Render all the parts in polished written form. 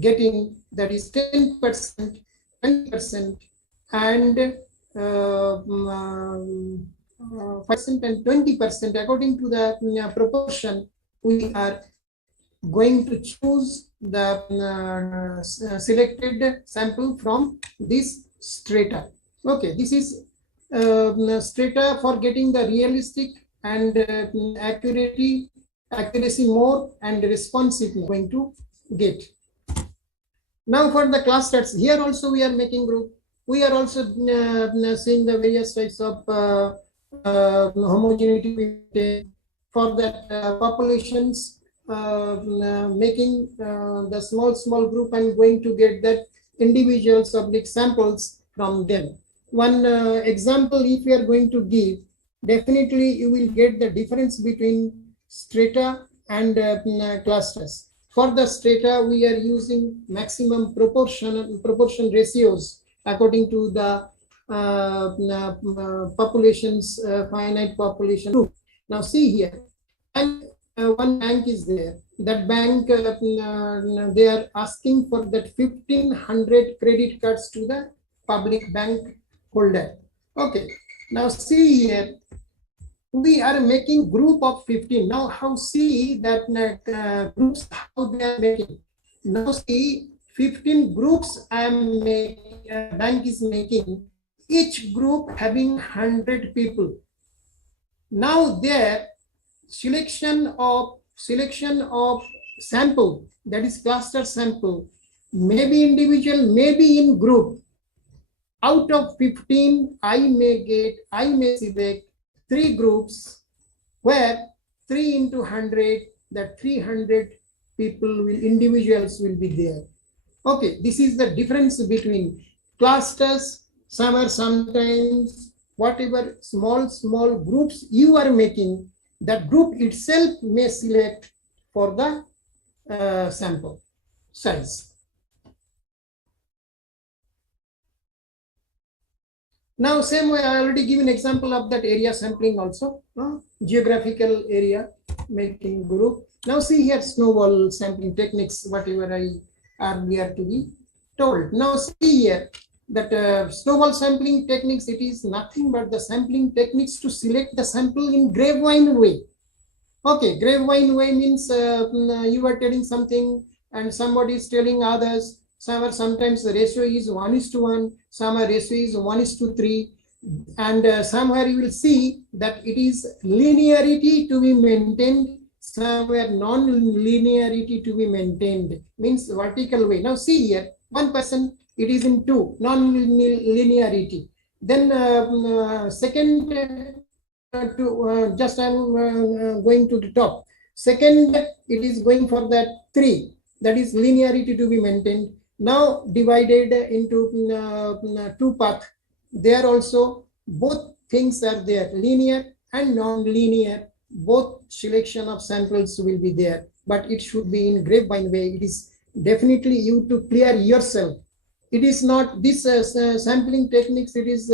getting, that is 10%, 20%, and 5% and 20%, according to the proportion, we are going to choose the selected sample from this strata. Okay, this is strata for getting the realistic and accuracy more and responsiveness going to get. Now for the class stats, here also we are making group. We are also seeing the various types of homogeneity for that populations, making the small group and going to get that individual oblique samples from them. One example, if you are going to give, definitely you will get the difference between strata and clusters. For the strata, we are using maximum proportion ratios according to the populations, finite population group. Now see here, and one bank is there. That bank, they are asking for that 1,500 credit cards to the public bank holder. Okay, now see here, we are making group of 15. Now how see that groups, how they are making. Now see 15 groups I am making, bank is making, each group having 100 people. Now there selection of sample, that is cluster sample, maybe individual, maybe in group. Out of 15, I may select 3 groups where 3 into 100, that 300 people individuals will be there. Okay, this is the difference between clusters. Some are sometimes whatever small groups you are making, that group itself may select for the sample size. Now, same way, I already given example of that area sampling also, geographical area making group. Now see here, snowball sampling techniques, whatever I earlier to be told. Now see here, that snowball sampling techniques, it is nothing but the sampling techniques to select the sample in grapevine way. Okay, grapevine way means you are telling something and somebody is telling others. Sometimes the ratio is 1:1, some ratio is 1:3, and somewhere you will see that it is linearity to be maintained, somewhere non-linearity to be maintained, means vertical way. Now see here, 1% it is in 2, non-linearity. Then second, just I'm going to the top. Second, it is going for that 3, that is linearity to be maintained. Now divided into 2 paths. There also both things are there, linear and non-linear. Both selection of samples will be there, but it should be in grapevine way. It is definitely you to clear yourself. It is not this sampling techniques. It is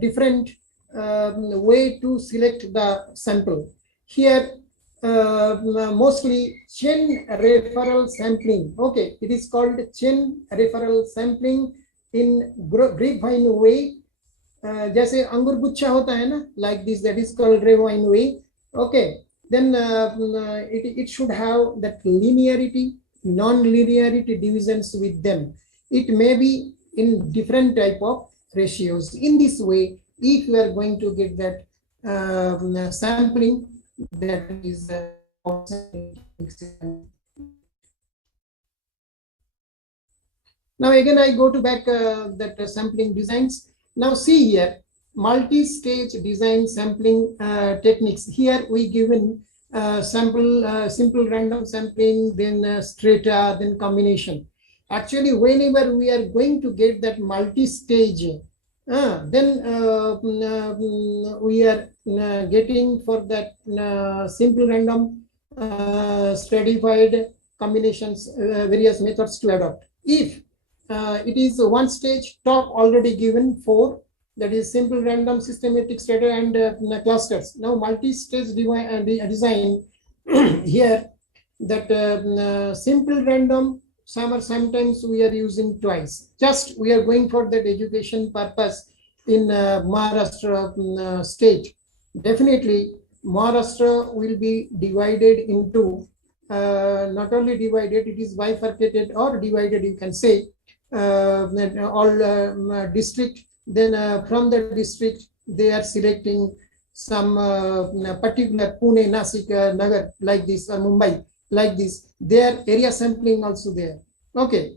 different way to select the sample. Here mostly chain referral sampling. Okay, it is called chain referral sampling in grapevine way. जैसे अंगूर गुच्छा होता है ना, like this, that is called grapevine way. Okay, then it should have that linearity, non-linearity divisions with them. It may be in different type of ratios. In this way, if we are going to get that sampling, that is now again I go to back that sampling designs. Now see here, multi-stage design sampling techniques. Here we given simple random sampling, then strata, then combination. Actually, whenever we are going to get that multi-stage, then we are getting for that simple random stratified combinations, various methods to adopt. If it is one stage, top already given 4, that is simple random, systematic, strata, and clusters. Now multi-stage design here, that simple random sometimes we are using twice. Just we are going for that education purpose in Maharashtra state. Definitely, Maharashtra will be divided into not only divided, it is bifurcated or divided, you can say, all district. Then from the district, they are selecting some particular Pune, Nasik, Nagar, like this, or Mumbai, like this. Their area sampling also there. Okay,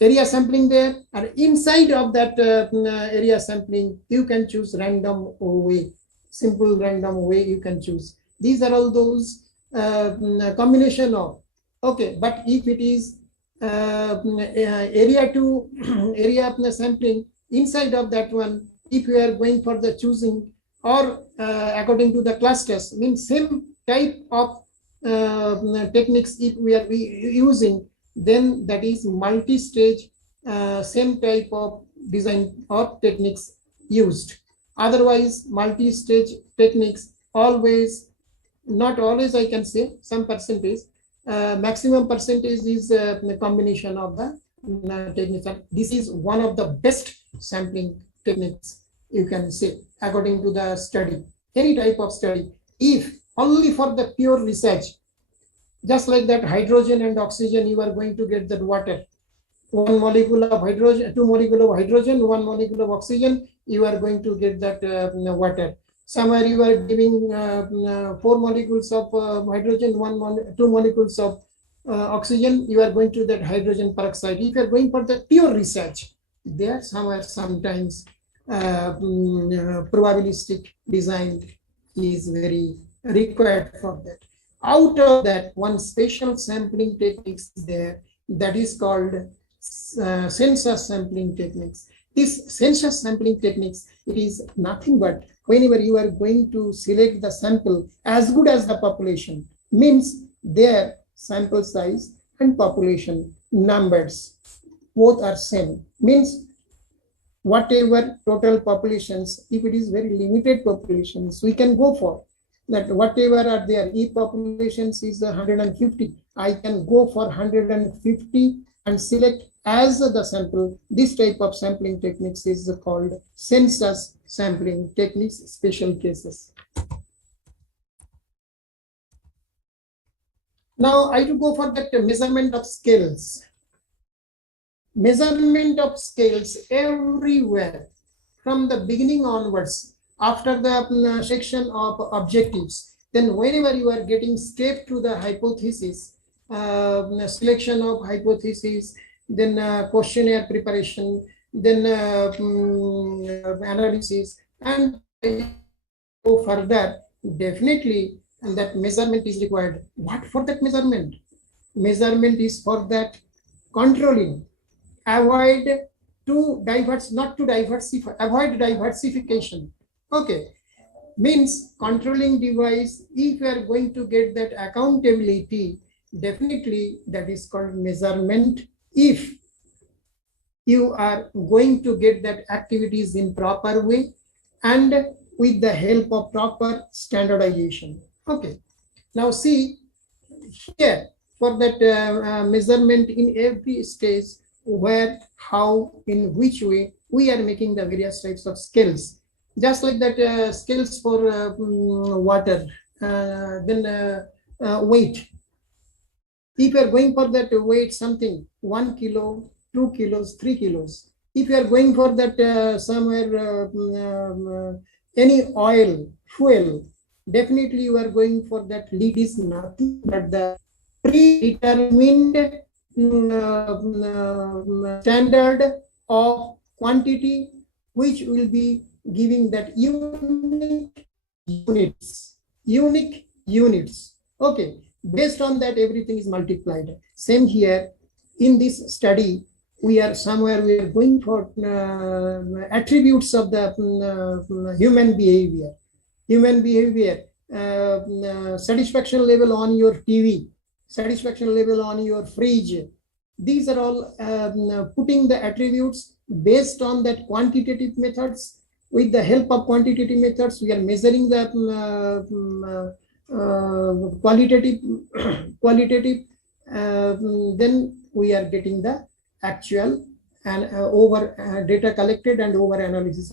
area sampling there, and inside of that area sampling, you can choose random way, simple random way you can choose. These are all those combination of. Okay, but if it is area to area sampling, inside of that one, if you are going for the choosing or according to the clusters, means same type of techniques if we are using, then that is multi-stage, same type of design or techniques used. Otherwise, multi-stage techniques always, not always, I can say some percentage, maximum percentage is the combination of the techniques. This is one of the best sampling techniques, you can say, according to the study, any type of study. If only for the pure research, just like that hydrogen and oxygen, you are going to get that water. One molecule of hydrogen, two molecules of hydrogen, one molecule of oxygen, you are going to get that water. Somewhere you are giving 4 molecules of hydrogen, two molecules of oxygen, you are going to that hydrogen peroxide. If you are going for the pure research, there somewhere sometimes probabilistic design is very required for that. Out of that, one special sampling techniques is there, that is called census sampling techniques. This census sampling techniques, it is nothing but whenever you are going to select the sample as good as the population, means their sample size and population numbers both are same, means whatever total populations, if it is very limited populations, we can go for that. Whatever are there, if populations is 150, I can go for 150 and select as the sample. This type of sampling techniques is called census sampling techniques, special cases. Now I will go for that measurement of scales. Measurement of scales everywhere from the beginning onwards, after the section of objectives, then whenever you are getting step to the hypothesis, selection of hypothesis, then questionnaire preparation, then analysis, and go further, definitely, and that measurement is required. What for that measurement? Measurement is for that controlling, avoid to not to diversify, avoid diversification. Okay, means controlling device, if you are going to get that accountability, definitely that is called measurement. If you are going to get that activities in proper way and with the help of proper standardization. Okay, now see here for that measurement in every stage, where, how, in which way we are making the various types of scales. Just like that scales for water, then weight. If you are going for that weight something, 1 kilo, 2 kilos, 3 kilos. If you are going for that somewhere any oil, fuel, definitely you are going for that lead is nothing but the predetermined standard of quantity, which will be giving that unique units. Okay, based on that everything is multiplied. Same here in this study, we are going for attributes of the human behavior, satisfaction level on your TV, satisfaction level on your fridge. These are all putting the attributes based on that quantitative methods. With the help of quantitative methods, we are measuring the qualitative, then we are getting the actual and over data collected and over analysis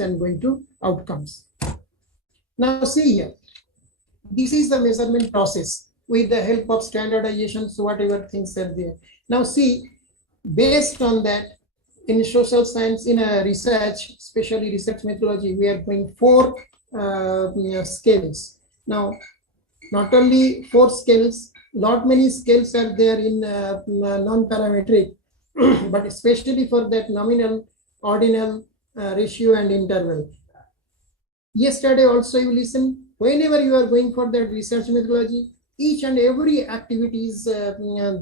and going to outcomes. Now see here, this is the measurement process with the help of standardization, so whatever things are there. Now see, based on that, in social science, in a research, especially research methodology, we are going 4 scales. Now, not only 4 scales, lot many scales are there in non-parametric, but especially for that nominal, ordinal, ratio and interval. Yesterday also you listen, whenever you are going for that research methodology, each and every activities,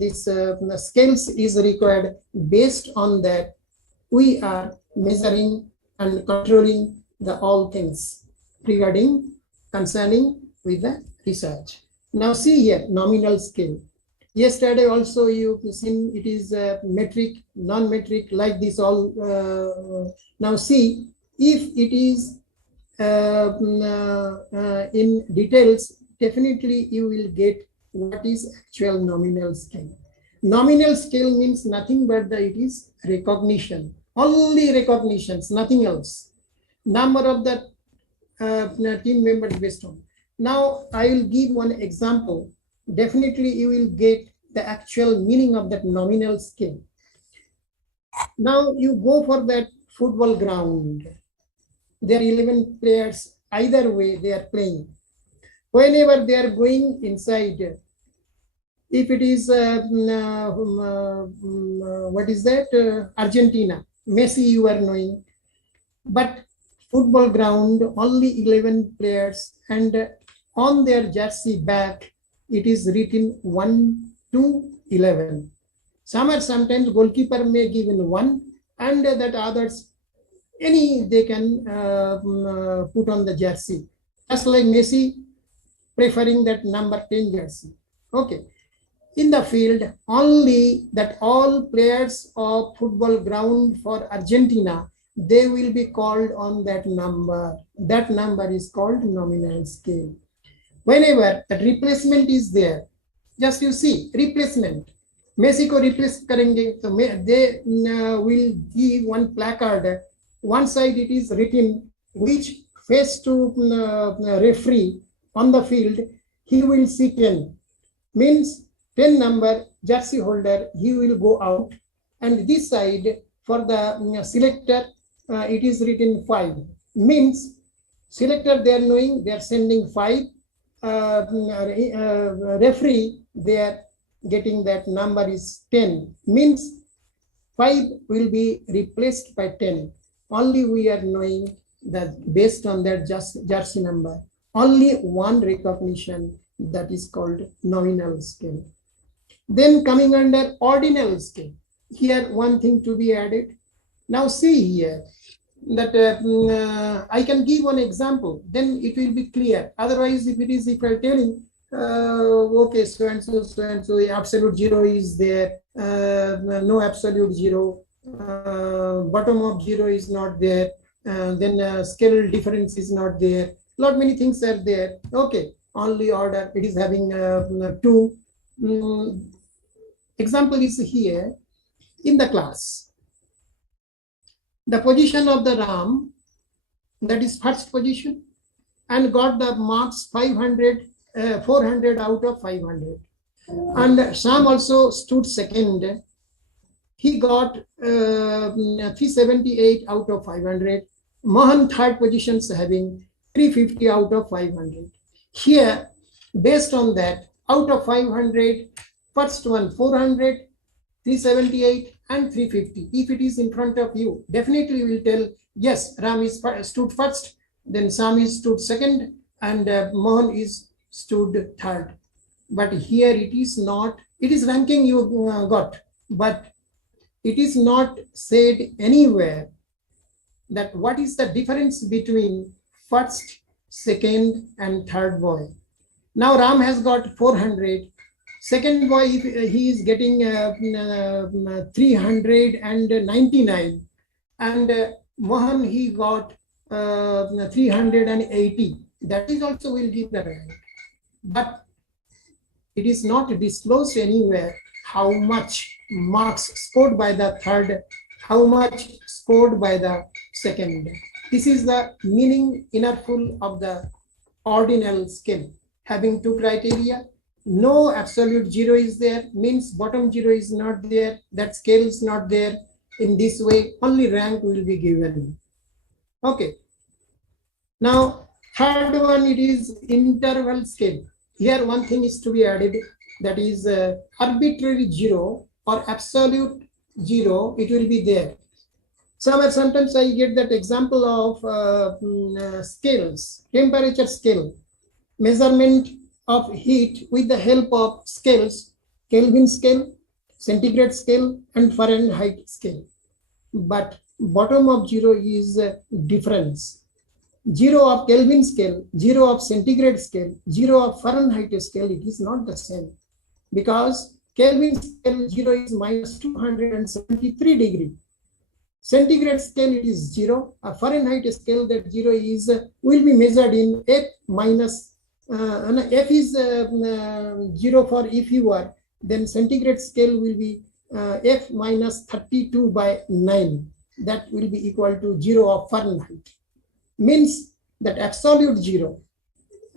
this scales is required. Based on that, we are measuring and controlling the all things regarding concerning with the research. Now see here, nominal scale. Yesterday also you seen it is metric, non-metric, like this all. Now see, if it is in details, definitely you will get what is actual nominal scale. Nominal scale means nothing but that it is recognition, only recognitions, nothing else. Number of the team members based on. Now I will give one example. Definitely you will get the actual meaning of that nominal scale. Now you go for that football ground. There are 11 players, either way they are playing. Whenever they are going inside, if it is, what is that, Argentina, Messi you are knowing, but football ground, only 11 players, and on their jersey back, it is written 1 to 11. Sometimes goalkeeper may give in 1, and that others, any they can put on the jersey. Just like Messi preferring that number 10 jersey. Okay. In the field, only that all players of football ground for Argentina, they will be called on that number. That number is called nominal scale. Whenever that replacement is there, just you see, replacement. Messi ko replace karenge, so they will give one placard. One side it is written which face to referee on the field, he will see 10. Means 10 number jersey holder, he will go out. And this side for the selector, it is written 5. Means selector they are knowing, they are sending 5. Referee, they are getting that number is 10. Means 5 will be replaced by 10. Only we are knowing that based on that jersey number, only one recognition, that is called nominal scale. Then coming under ordinal scale, here one thing to be added. Now see here that I can give one example, then it will be clear. Otherwise, if I'm telling, okay, so and so, absolute 0 is there, no absolute 0, bottom of 0 is not there, then scale difference is not there. Lot many things are there. Okay, only order, it is having 2. Example is here in the class. The position of the Ram, that is first position, and got the marks 400 out of 500. And Sam also stood second. He got 378 out of 500. Mohan third positions having 350 out of 500. Here, based on that, out of 500, first one 400, 378 and 350. If it is in front of you, definitely will tell, yes, Ram is stood first, then Sam is stood second, and Mohan is stood third. But here it is not, it is ranking you got, but it is not said anywhere that what is the difference between first, second and third boy. Now Ram has got 400. Second boy, he is getting 399, and Mohan, he got 380. That is also will give the rank, but it is not disclosed anywhere how much marks scored by the third, how much scored by the second. This is the meaning inner full of the ordinal scale, having two criteria. No absolute zero is there, means bottom zero is not there, that scale is not there. In this way, only rank will be given. Okay. Now, third one, it is interval scale. Here, one thing is to be added, that is arbitrary zero or absolute zero, it will be there. Sometimes I get that example of scales, temperature scale, measurement of heat with the help of scales, Kelvin scale, centigrade scale, and Fahrenheit scale. But bottom of zero is difference. Zero of Kelvin scale, zero of centigrade scale, zero of Fahrenheit scale, it is not the same. Because Kelvin scale zero is minus 273 degree. Centigrade scale it is zero. A Fahrenheit scale that zero is will be measured in F minus F is 0 for if you are, then centigrade scale will be F minus 32 by 9. That will be equal to 0 of Fahrenheit. Means that absolute zero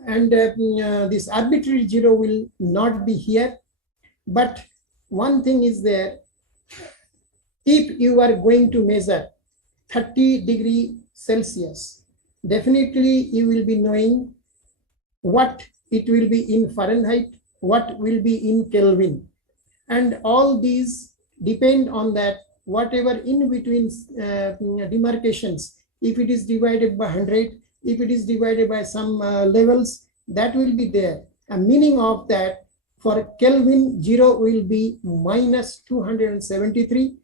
and this arbitrary zero will not be here. But one thing is there, if you are going to measure 30 degree Celsius, definitely you will be knowing what it will be in Fahrenheit, what will be in Kelvin. And all these depend on that, whatever in between demarcations, if it is divided by 100, if it is divided by some levels, that will be there. A meaning of that, for Kelvin, 0 will be minus 273.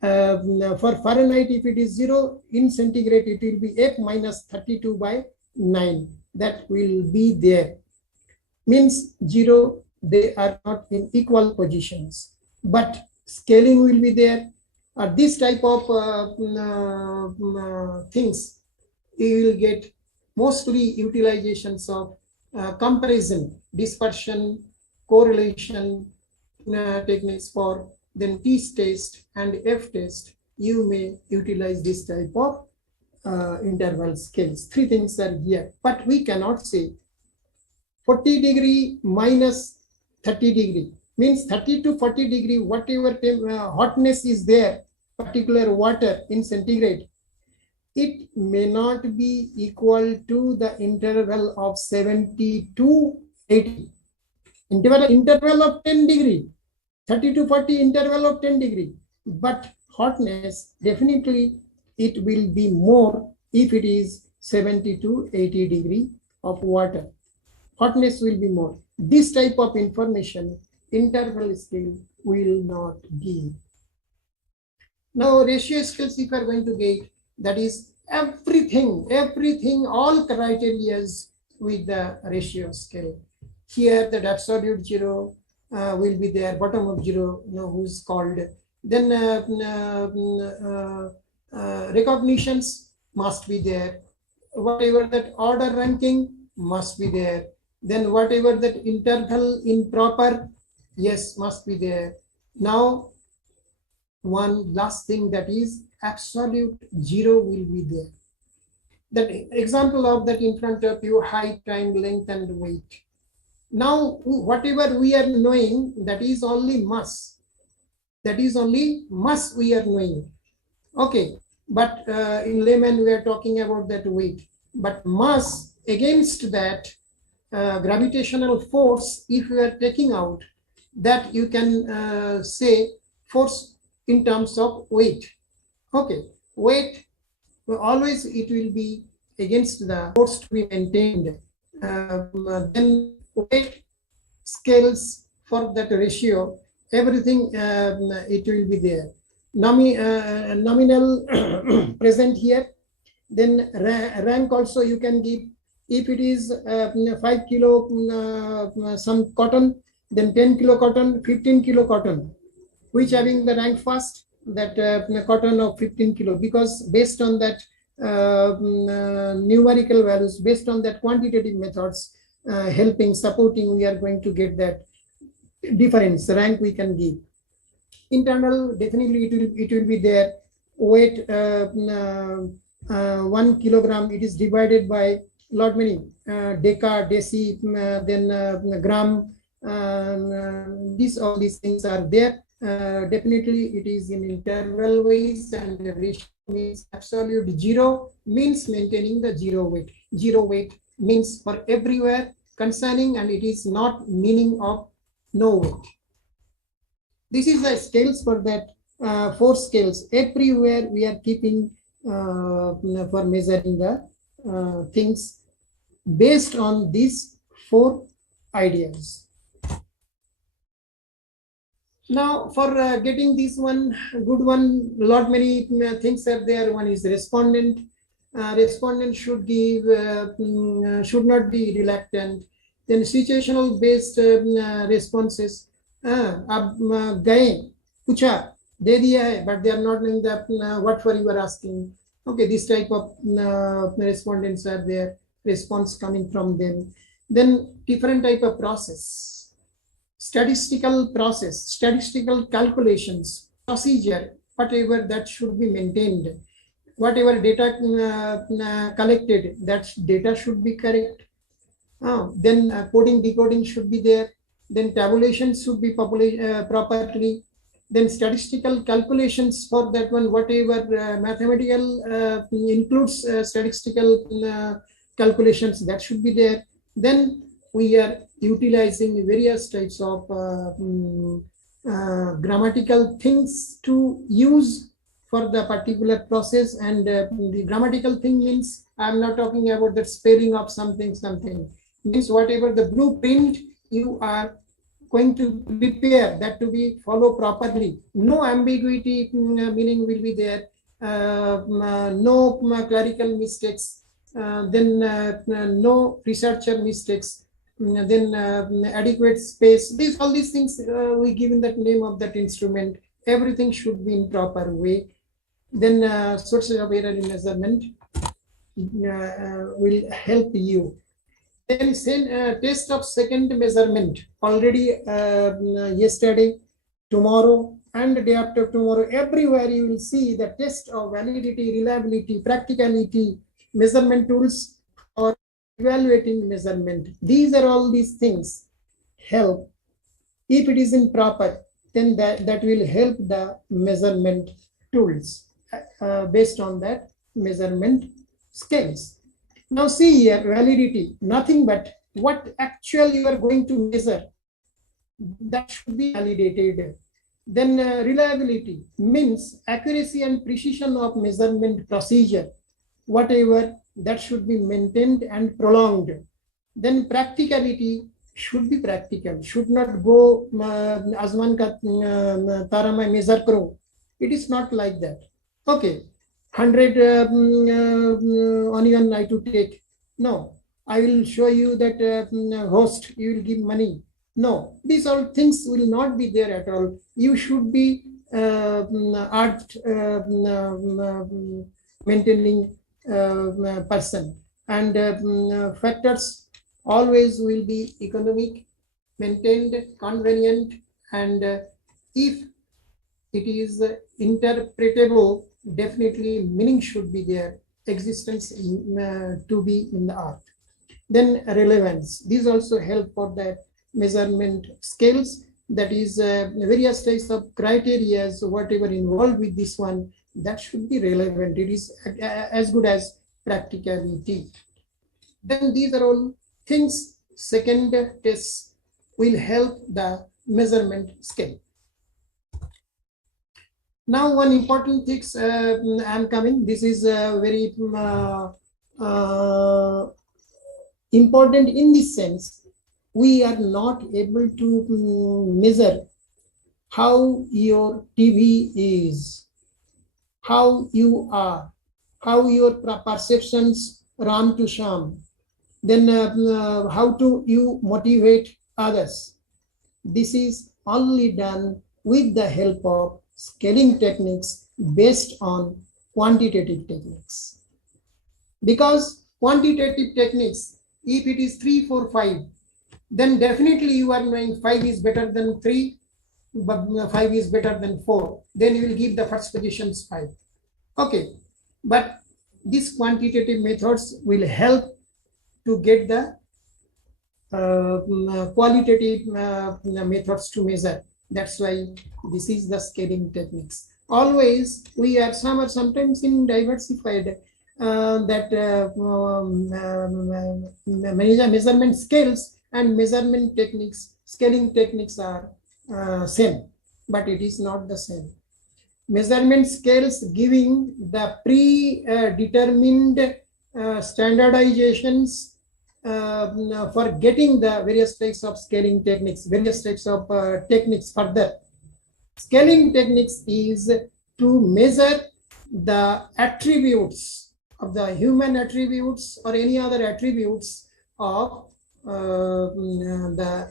For Fahrenheit, if it is 0, in centigrade, it will be F minus 32 by 9. That will be there. Means 0, they are not in equal positions. But scaling will be there. This type of things, you will get mostly utilizations of comparison, dispersion, correlation techniques for then t-test and f-test. You may utilize this type of interval scales. Three things are here, but we cannot say 40 degree minus 30 degree. Means 30 to 40 degree, whatever hotness is there, particular water in centigrade, it may not be equal to the interval of 70 to 80. Interval of 10 degree, 30 to 40 interval of 10 degree. But hotness, definitely it will be more if it is 70 to 80 degree of water. Hotness will be more. This type of information interval scale will not give. Now ratio scales, if you are going to get, that is everything, all criteria with the ratio scale. Here that absolute zero will be there, bottom of zero, who's called. Then recognitions must be there. Whatever that order ranking must be there. Then whatever that interval improper, yes, must be there. Now, one last thing, that is absolute zero will be there. That example of that in front of you, height, time, length, and weight. Now, whatever we are knowing, that is only mass. That is only mass we are knowing. Okay, but in layman we are talking about that weight. But mass against that gravitational force, if you are taking out, that you can say force in terms of weight. Okay, weight, always it will be against the force to be maintained. Then weight scales for that ratio, everything it will be there. Nominal present here. Then rank also you can give. If it is 5 kilo some cotton, then 10 kilo cotton, 15 kilo cotton. Which having the rank first? That cotton of 15 kilo, because based on that numerical values, based on that quantitative methods helping, supporting, we are going to get that difference rank we can give. Internal, definitely it will be there. Weight 1 kilogram, it is divided by lot many deca, deci, then gram. These all these things are there. Definitely it is in interval ways, and the ratio means absolute zero means maintaining the zero weight. Zero weight means for everywhere concerning, and it is not meaning of no weight. This is the scales for that 4 scales. Everywhere we are keeping for measuring the things based on these 4 ideas. Now, for getting this one, good one, lot many things are there. One is respondent. Respondent should give, should not be reluctant. Then situational based responses. अब गए पूछा दे दिया है, but they are not knowing that what for you are asking. Okay, this type of respondents are there. Response coming from them. Then different type of process. Statistical process, statistical calculations, procedure, whatever that should be maintained. Whatever data collected, that data should be correct. Then coding, decoding should be there. Then tabulation should be properly. Then statistical calculations for that one, whatever mathematical includes statistical calculations, that should be there. Then we are utilizing various types of grammatical things to use for the particular process. And the grammatical thing means, I'm not talking about the spelling of something, means whatever the blueprint you are going to prepare, that to be followed properly. No ambiguity meaning will be there. No clerical mistakes. Then no researcher mistakes. Then adequate space. All these things we give in that name of that instrument. Everything should be in proper way. Then sources of error in measurement will help you. Then test of second measurement. Already yesterday, tomorrow, and day after tomorrow, everywhere you will see the test of validity, reliability, practicality, measurement tools or evaluating measurement. These are all these things help. If it is improper, then that will help the measurement tools based on that measurement scales. Now see here, validity, nothing but what actually you are going to measure, that should be validated. Then reliability means accuracy and precision of measurement procedure, whatever, that should be maintained and prolonged. Then practicality should be practical, should not go Asman ka tara mein measure karo. It is not like that. Okay, 100 onion I to take. No, I will show you that host, you will give money. No, these all things will not be there at all. You should be art maintaining person, and factors always will be economic, maintained, convenient, and if it is interpretable, definitely meaning should be there, existence to be in the art. Then relevance, these also help for the measurement scales, that is various types of criteria, whatever involved with this one, that should be relevant. It is as good as practicality. Then these are all things, second test will help the measurement scale. Now one important thing I am coming, this is very important in this sense. We are not able to measure how your TV is, how you are, how your perceptions ram to sham, then how to you motivate others. This is only done with the help of scaling techniques based on quantitative techniques. Because quantitative techniques, if it is 3, 4, 5, then definitely you are knowing 5 is better than 3, but 5 is better than 4. Then you will give the first positions 5. Okay, but these quantitative methods will help to get the qualitative methods to measure. That's why this is the scaling techniques. Always we are sometimes in diversified measurement scales and measurement techniques, scaling techniques are same, but it is not the same. Measurement scales giving the predetermined standardizations for getting the various types of scaling techniques, various types of techniques further. Scaling techniques is to measure the attributes of the human attributes or any other attributes of the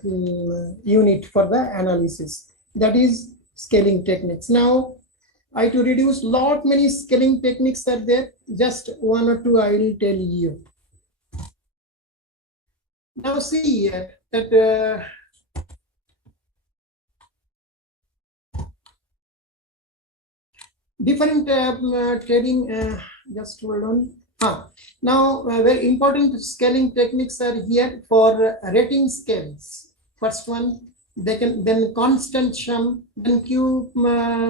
unit for the analysis. That is scaling techniques. Now, to reduce lot many scaling techniques are there. Just one or two I will tell you. Now see here that different trading, just hold on. Now very important scaling techniques are here for rating scales. First one, then constant sum, then Q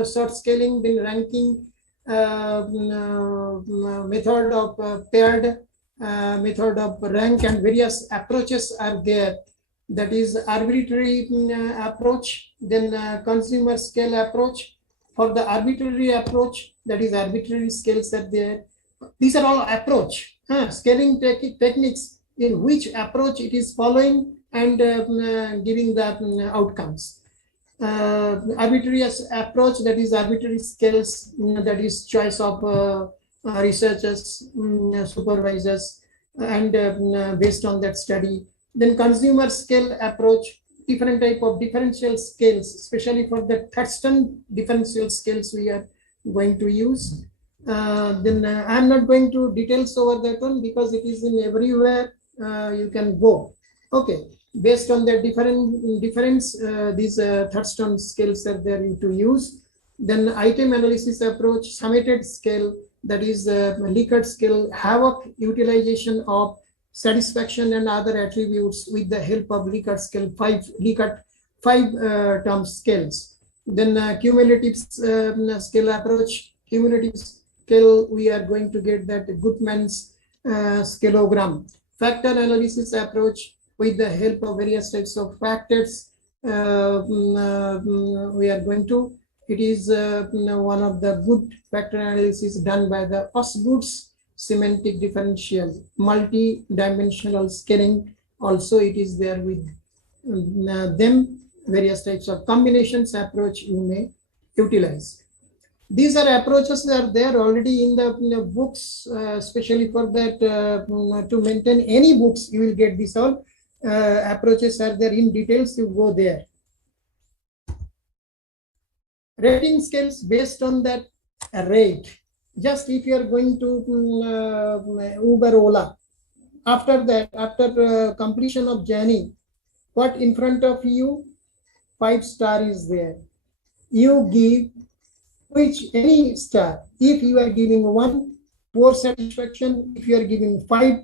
sort scaling, then ranking method of paired method of rank, and various approaches are there. That is arbitrary approach, then consumer scale approach. For the arbitrary approach, that is arbitrary scales are there. These are all approach, scaling techniques in which approach it is following and giving the outcomes. Arbitrary approach, that is arbitrary scales, that is choice of researchers, supervisors, and based on that study. Then consumer scale approach, different type of differential scales, especially for the Thurston differential scales we are going to use. Then I'm not going to details over that one because it is in everywhere you can go. Okay, based on the difference, these Thurston scales are there to use. Then item analysis approach, summated scale, that is Likert scale, Havoc utilization of satisfaction and other attributes with the help of Likert scale, five term scales. Then cumulative scale approach, cumulative scale, we are going to get that Gutmann's scaleogram. Factor analysis approach with the help of various types of factors, we are going to, it is one of the good factor analysis done by the Osgood's semantic differential, multi-dimensional scaling. Also it is there with them. Various types of combinations approach you may utilize. These are approaches that are there already in the books, especially for that to maintain any books you will get this all approaches are there in details, you go there. Rating scales based on that rate. Just if you are going to Uber, Ola, after that, after completion of journey, what in front of you, 5-star is there. You give which any star. If you are giving 1, poor satisfaction. If you are giving 5,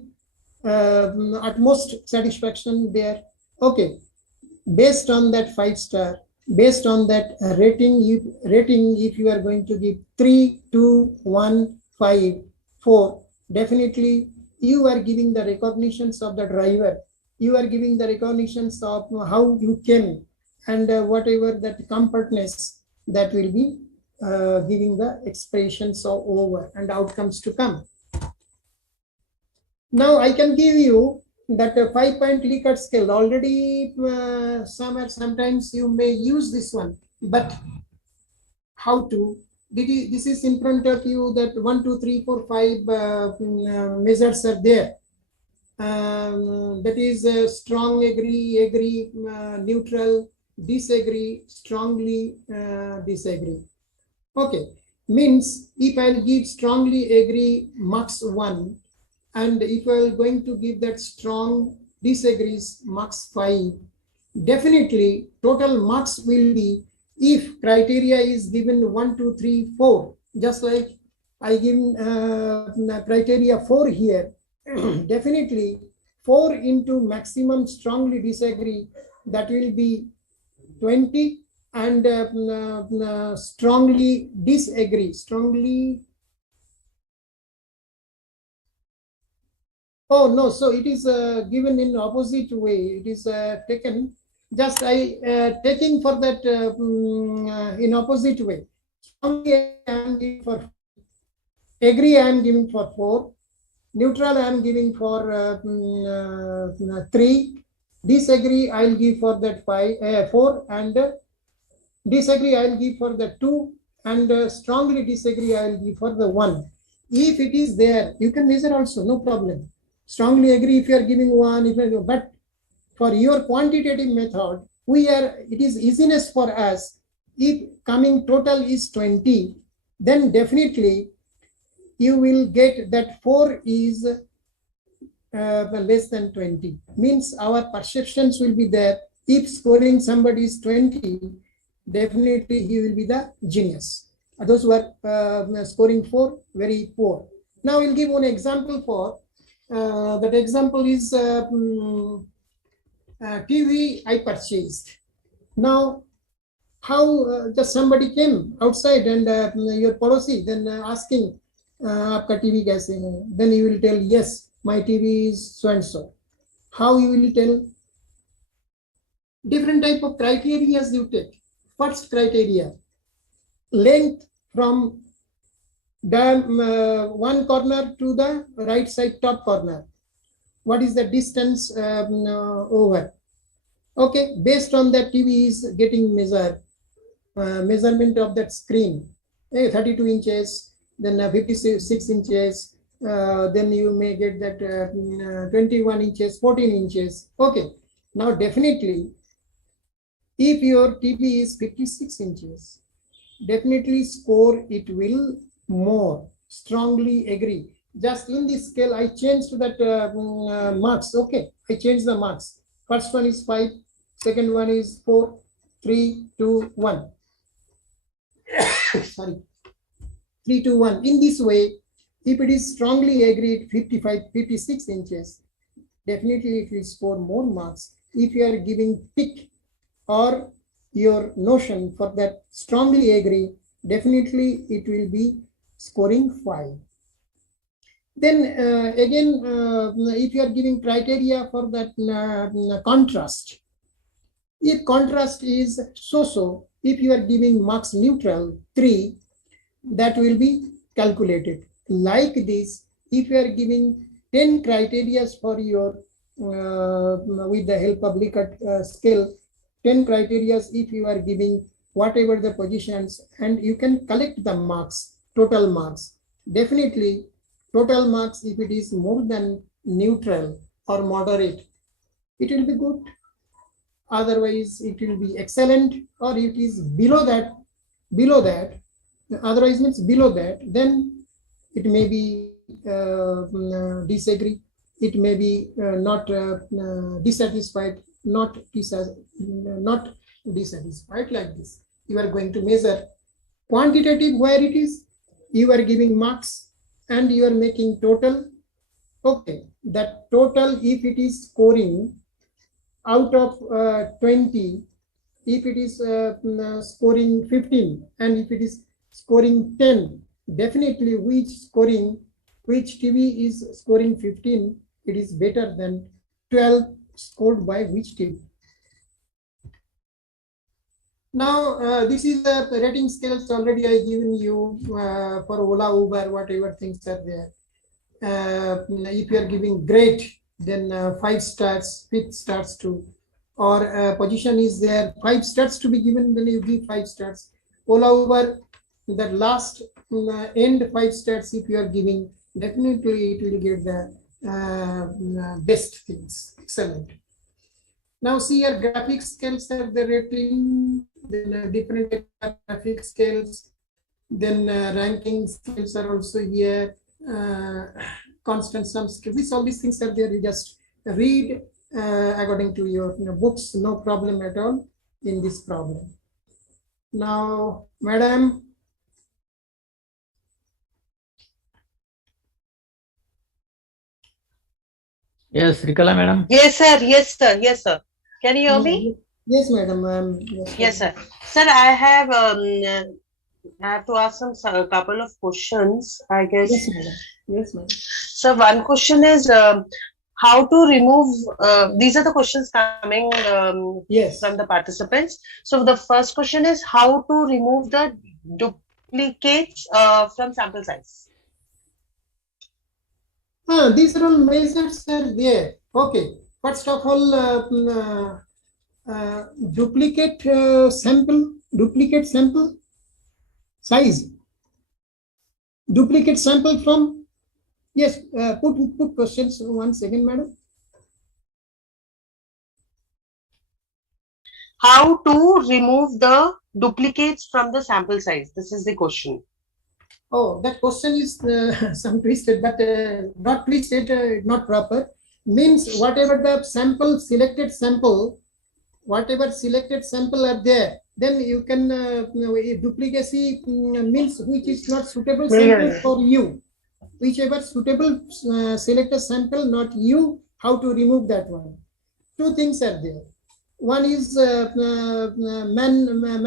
utmost satisfaction there. Okay, based on that 5-star, based on that rating, if you are going to give 3, 2, 1, 5, 4, definitely you are giving the recognitions of the driver. You are giving the recognitions of how you came and whatever that comfortness that will be giving the expressions of over and outcomes to come. Now I can give you that 5-point Likert scale. Already sometimes you may use this one, but how to? This is in front of you that 1, 2, 3, 4, 5 measures are there. That is strong, agree, neutral, disagree, strongly disagree. Okay, means if I'll give strongly agree marks 1, and if I'm going to give that strong disagrees, marks 5. Definitely, total marks will be, if criteria is given 1, 2, 3, 4, just like I give criteria 4 here, definitely 4 into maximum strongly disagree, that will be 20, and strongly disagree, oh no, so it is given in opposite way. It is taken, just I taking for that in opposite way. Strongly I am giving for, agree I am giving for 4, neutral I am giving for 3, disagree I will give for that 4, and disagree I will give for the 2, and strongly disagree I will give for the 1. If it is there, you can measure also, no problem. Strongly agree if you are giving 1, but for your quantitative method, it is easiness for us. If coming total is 20, then definitely you will get that 4 is less than 20. Means our perceptions will be there. If scoring somebody is 20, definitely he will be the genius. Those who are scoring 4, very poor. Now we'll give one example for, that example is TV I purchased. Now, how just somebody came outside and your policy, then asking, aapka TV kaise hai? Then you will tell, yes, my TV is so and so. How you will tell? Different type of criteria you take. First criteria, length from the one corner to the right side top corner. What is the distance over? Okay, based on that, TV is getting measurement of that screen, 32 inches, then 56 inches, then you may get that 21 inches, 14 inches. Okay, now definitely, if your TV is 56 inches, definitely score it will more. Strongly agree. Just in this scale, I changed that marks. Okay, I changed the marks. First one is 5, second one is 4, 3, 2, 1. Sorry, 3, 2, 1. In this way, if it is strongly agreed 55, 56 inches, definitely it will score more marks. If you are giving tick or your notion for that strongly agree, definitely it will be scoring 5. Then again, if you are giving criteria for that contrast, if contrast is so-so, if you are giving marks neutral 3, that will be calculated. Like this, if you are giving 10 criteria for your, with the help of Likert scale, 10 criteria, if you are giving whatever the positions, and you can collect the marks, total marks. Definitely, total marks, if it is more than neutral or moderate, it will be good. Otherwise, it will be excellent, or it is below that, otherwise means below that, then it may be disagree, it may be not dissatisfied, not dissatisfied, like this. You are going to measure quantitative where it is, you are giving marks and you are making total. Okay, that total, if it is scoring out of 20, if it is scoring 15, and if it is scoring 10, definitely which TV is scoring 15, it is better than 12 scored by which TV. Now, this is the rating scales already I given you for Ola, Uber, whatever things are there. If you are giving great, then 5 stars, 5 stars to, or position is there, 5 stars to be given, then you give 5 stars. Ola, Uber, the last end 5 stars, if you are giving, definitely it will get the best things, excellent. Now see your graphic scales are the rating, then different graphic scales, then ranking scales are also here, constant sum scale. All these things are there. You just read according to your books, no problem at all in this problem. Now, madam. Yes, Rikala madam. Yes, sir. Yes, sir. Yes, sir. Can you hear me? Yes, madam. Yes, sir. Sir, I have to ask a couple of questions, I guess. Yes, madam. Yes, madam. So one question is how to remove. These are the questions coming Yes. from the participants. So the first question is how to remove the duplicates from sample size. These are all measures are there. Okay. First of all, duplicate sample size. Duplicate sample from. Yes. Put questions once again, madam. How to remove the duplicates from the sample size? This is the question. Oh, that question is some twisted, but not twisted, not proper. Means whatever the selected sample are there, then you can duplicacy means which is not suitable sample for you. Whichever suitable selected sample, not you, how to remove that one. Two things are there. One is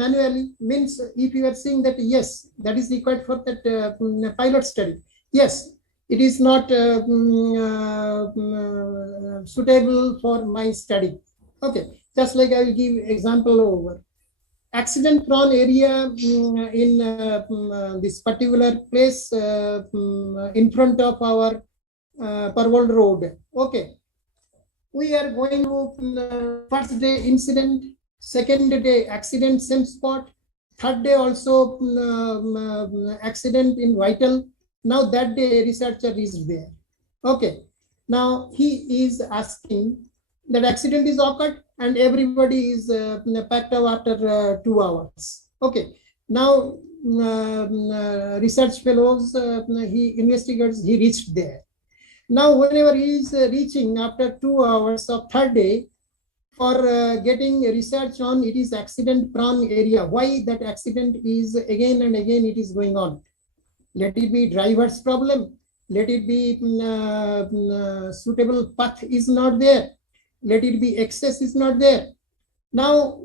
manually, means if you are saying that yes, that is required for that pilot study. Yes, it is not suitable for my study. Okay, just like I will give example over. Accident prone area in this particular place in front of our Parwal road. Okay. We are going to first day incident, second day accident, same spot, third day also accident in Vital. Now that day researcher is there. Okay. Now he is asking that accident is occurred and everybody is packed up after 2 hours. Okay. Now research fellows, he investigates, he reached there. Now, whenever he is reaching after 2 hours of third day for getting research on it is accident prone area, why that accident is again and again it is going on. Let it be driver's problem. Let it be suitable path is not there. Let it be access is not there. Now,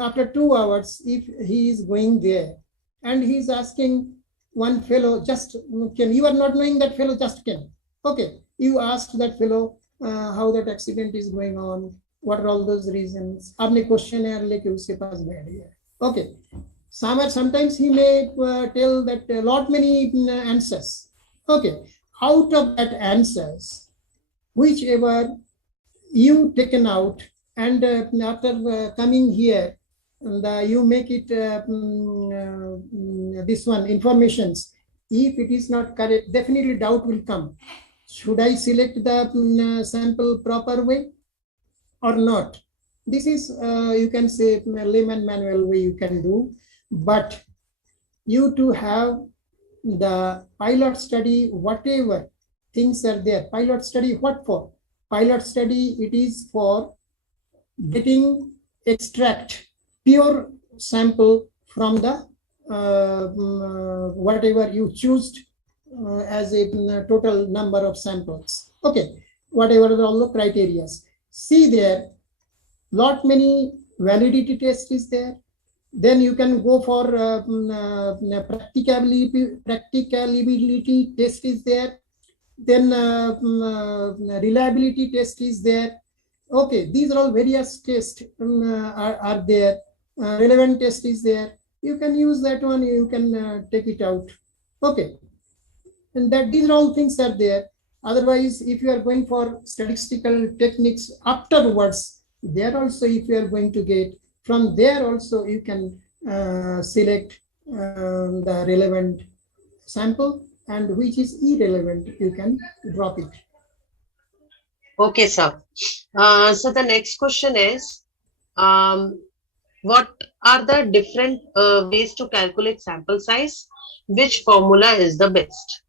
after 2 hours, if he is going there and he is asking one fellow, just can, you are not knowing that fellow, just can. Okay, you asked that fellow how that accident is going on, what are all those reasons. आपने questionnaire लेके उसके पास बैठ गया. Okay, sometimes he may tell that a lot many answers. Okay, out of that answers, whichever you taken out and after coming here, you make it this one informations. If it is not correct, definitely doubt will come. Should I select the sample proper way or not? This is, you can say, layman manual way you can do, but you to have the pilot study, whatever things are there. Pilot study, what for? Pilot study, it is for getting extract pure sample from the whatever you choose as a total number of samples. Okay, whatever are all the criteria. See there, lot many validity test is there. Then you can go for practicability test is there. Then reliability test is there. Okay, these are all various tests are there. Relevant test is there. You can use that one, you can take it out. Okay, and that these are all things are there. Otherwise, if you are going for statistical techniques afterwards, there also if you are going to get, from there also you can select the relevant sample, and which is irrelevant, you can drop it. Okay, sir. So the next question is, what are the different ways to calculate sample size? Which formula is the best?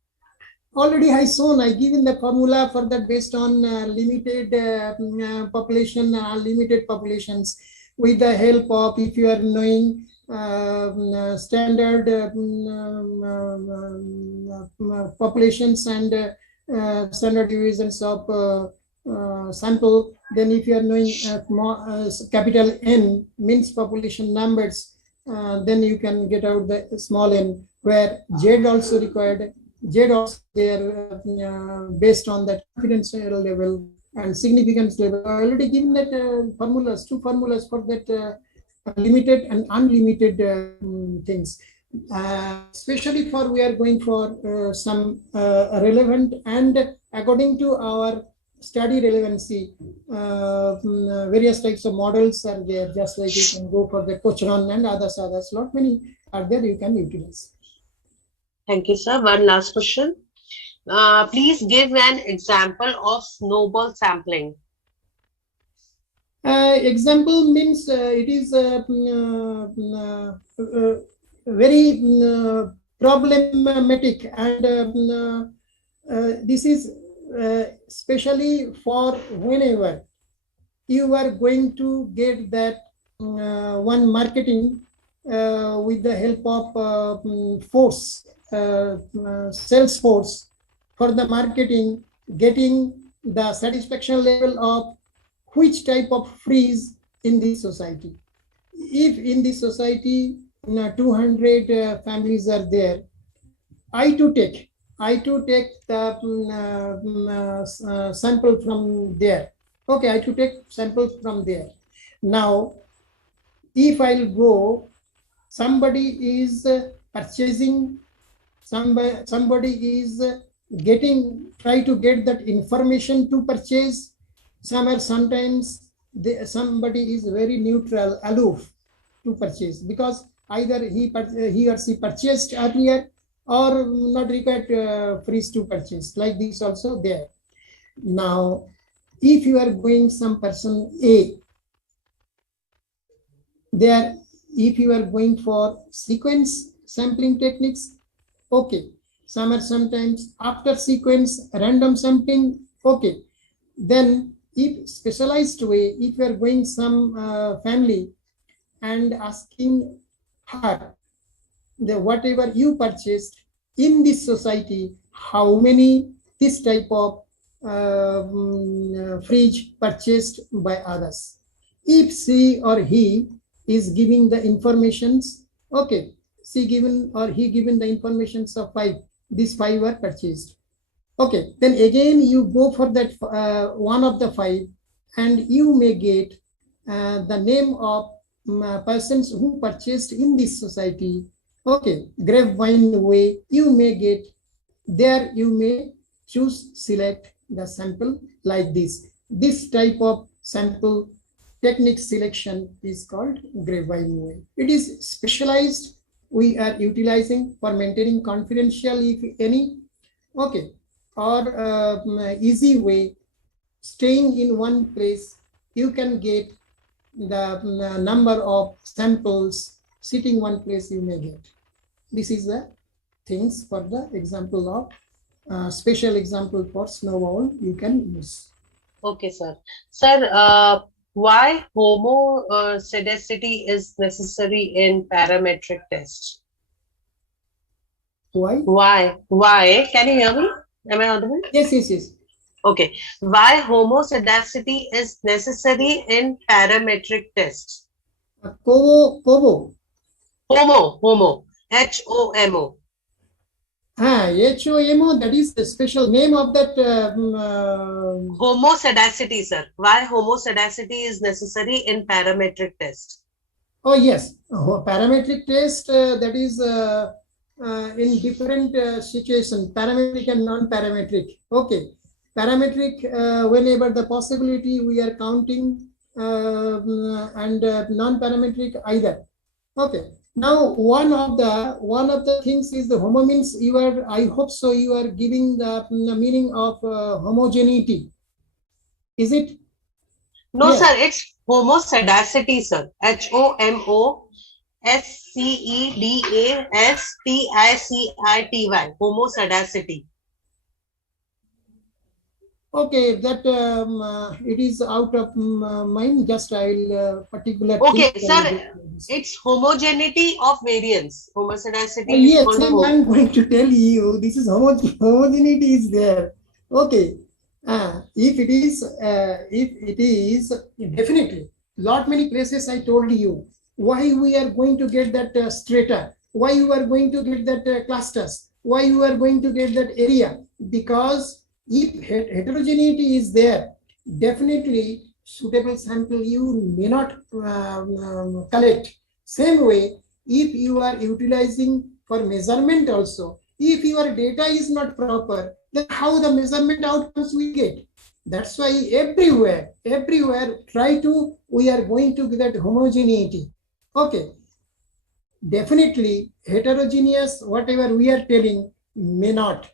already I shown, I given the formula for that based on limited population, limited populations, with the help of, if you are knowing standard populations and standard deviations of sample, then if you are knowing capital N means population numbers, then you can get out the small n, where Z also required, Z also there based on that confidence level and significance level. I already given that formulas, two formulas for that limited and unlimited things. Especially for we are going for some relevant and according to our study relevancy, various types of models are there, just like you can go for the Cochrane and others, lot many are there you can utilize. Thank you, sir. One last question. Please give an example of snowball sampling. Example means it is very problematic, and this is especially for whenever you are going to get that one marketing with the help of force, sales force for the marketing, getting the satisfaction level of which type of freeze in this society. If in this society 200 families are there, I to take the sample from there. Okay, I to take sample from there. Now, if I'll go, somebody is purchasing, somebody is try to get that information to purchase. Sometimes somebody is very neutral, aloof to purchase, because either he or she purchased earlier or not required freeze to purchase. Like this also there. Now, if you are going some person A, there, if you are going for sequence sampling techniques, okay. Sometimes after sequence random sampling, okay. Then if specialized way, if you are going some family and asking her the whatever you purchased in this society, how many this type of fridge purchased by others. If she or he is giving the informations, okay, she given or he given the informations of 5, these 5 were purchased. Okay, then again you go for that one of the 5, and you may get the name of persons who purchased in this society. Okay, grapevine way you may get there, you may select the sample like this. This type of sample technique selection is called grapevine way. It is specialized, we are utilizing for maintaining confidential if any. Okay, or easy way, staying in one place, you can get the number of samples, sitting one place you may get. This is the things for the example of special example for snowball you can use. Okay, sir. Sir, why homoscedasticity is necessary in parametric tests? Why? Why? Can you hear me? Am I audible? Yes. Okay. Why homoscedasticity is necessary in parametric tests? Homo. HOMO. HOMO. HOMO, that is the special name of that. Homoscedasticity, sir. Why homoscedasticity is necessary in parametric tests? Oh, yes. Parametric test, that is in different situations, parametric and non-parametric. Okay. Parametric, whenever the possibility we are counting, and non-parametric either. Okay. Now, one of the things is the homo means you are, I hope so, you are giving the meaning of homogeneity. Is it? No, yes. Sir, it's homoscedasticity, sir. HOMOSCEDASTICITY. Homoscedasticity. Okay, that it is out of mind. Just I'll particular Okay, thing. sir, it's homogeneity of variance. Homogeneity is Yes, called I'm going to tell you. This is homogeneity is there. Okay, if it is definitely lot many places I told you why we are going to get that strata, why you are going to get that clusters, why you are going to get that area, because if heterogeneity is there, definitely suitable sample you may not collect. Same way, if you are utilizing for measurement also, if your data is not proper, then how the measurement outcomes we get? That's why everywhere try to, we are going to get homogeneity. Okay, definitely heterogeneous, whatever we are telling may not.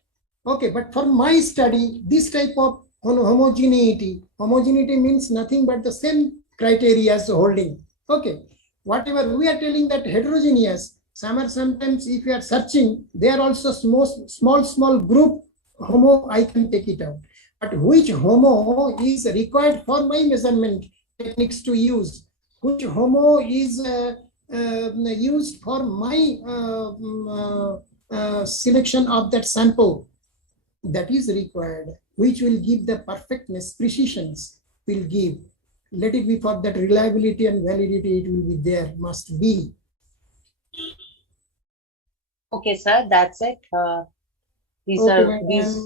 Okay, but for my study, this type of homogeneity means nothing but the same criteria as holding. Okay, whatever we are telling that heterogeneous, sometimes if you are searching, there are also small group homo, I can take it out. But which homo is required for my measurement techniques to use? Which homo is used for my selection of that sample? That is required, which will give the perfectness, precisions will give. Let it be for that reliability and validity, it will be there, must be. Okay, sir, that's it. These Okay, are these.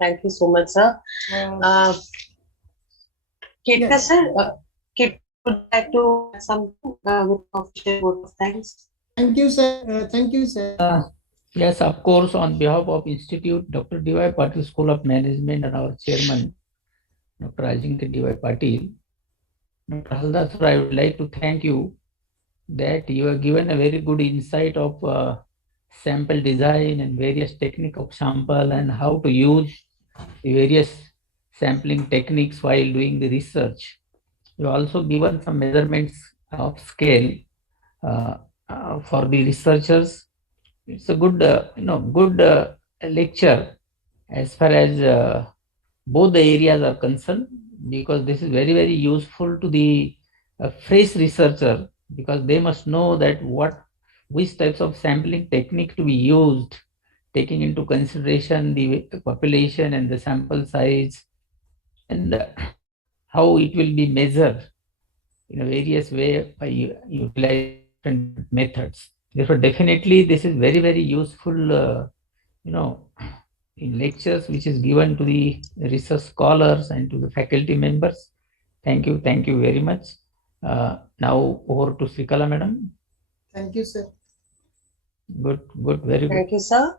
Thank you so much, sir. Kirtan, yes. sir, Kirtan, would you like to add something with official vote of thanks? Thank you, sir. Thank you, sir. Yes, of course, on behalf of Institute, Dr. D.Y. Patil School of Management and our chairman, Dr. Ajinkya D.Y. Patil, Dr. Haldas, sir, I would like to thank you that you have given a very good insight of sample design and various technique of sample and how to use the various sampling techniques while doing the research. You also given some measurements of scale for the researchers. It's a good, good lecture as far as both the areas are concerned, because this is very useful to the fresh researcher, because they must know that which types of sampling technique to be used, taking into consideration the population and the sample size, and how it will be measured in a various way by utilizing different methods. Therefore, definitely this is very useful, in lectures which is given to the research scholars and to the faculty members. Thank you very much. Now over to Srikala madam. Thank you, sir. Good, very good. Thank you, sir.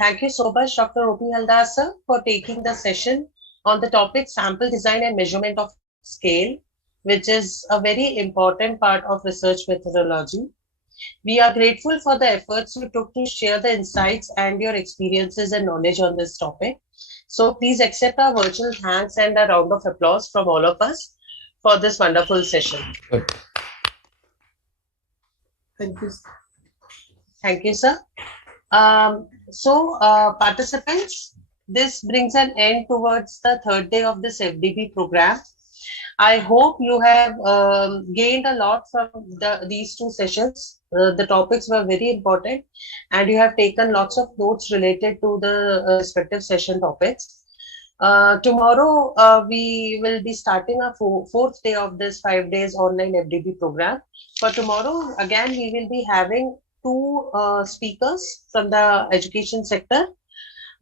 Thank you so much, Dr. O.P. Haldas, sir, for taking the session on the topic sample design and measurement of scale, which is a very important part of research methodology. We are grateful for the efforts you took to share the insights and your experiences and knowledge on this topic. So please accept our virtual thanks and a round of applause from all of us for this wonderful session. Good. Thank you. Thank you, sir. Participants, this brings an end towards the third day of this FDP program. I hope you have gained a lot from these two sessions. The topics were very important and you have taken lots of notes related to the respective session topics. Tomorrow, we will be starting our fourth day of this 5 days online FDP program. For tomorrow, again, we will be having two speakers from the education sector.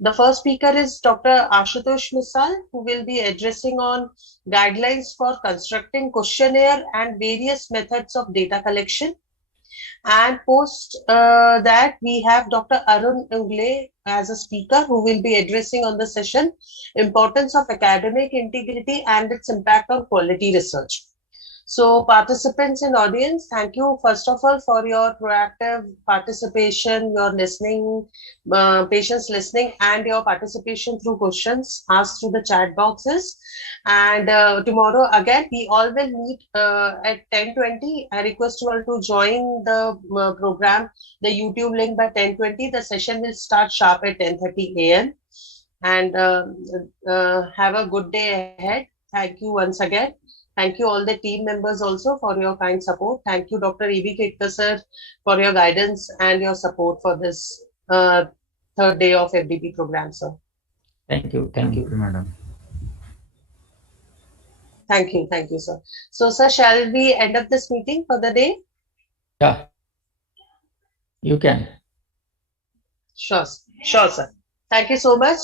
The first speaker is Dr. Ashutosh Misal, who will be addressing on guidelines for constructing questionnaire and various methods of data collection. And post that, we have Dr. Arun Ungle as a speaker who will be addressing on the session importance of academic integrity and its impact on quality research. So participants and audience, thank you first of all for your proactive participation, your listening, patience listening, and your participation through questions asked through the chat boxes. And tomorrow again, we all will meet at 10:20. I request you all to join the program, the YouTube link by 10:20. The session will start sharp at 10:30 a.m. and have a good day ahead. Thank you once again. Thank you all the team members also for your kind support. Thank you, Dr. E.V. Ketkar sir, for your guidance and your support for this third day of FDP program, sir. Thank you, madam. Thank you, sir. So, sir, shall we end up this meeting for the day? Yeah, you can. Sure, sir. Thank you so much.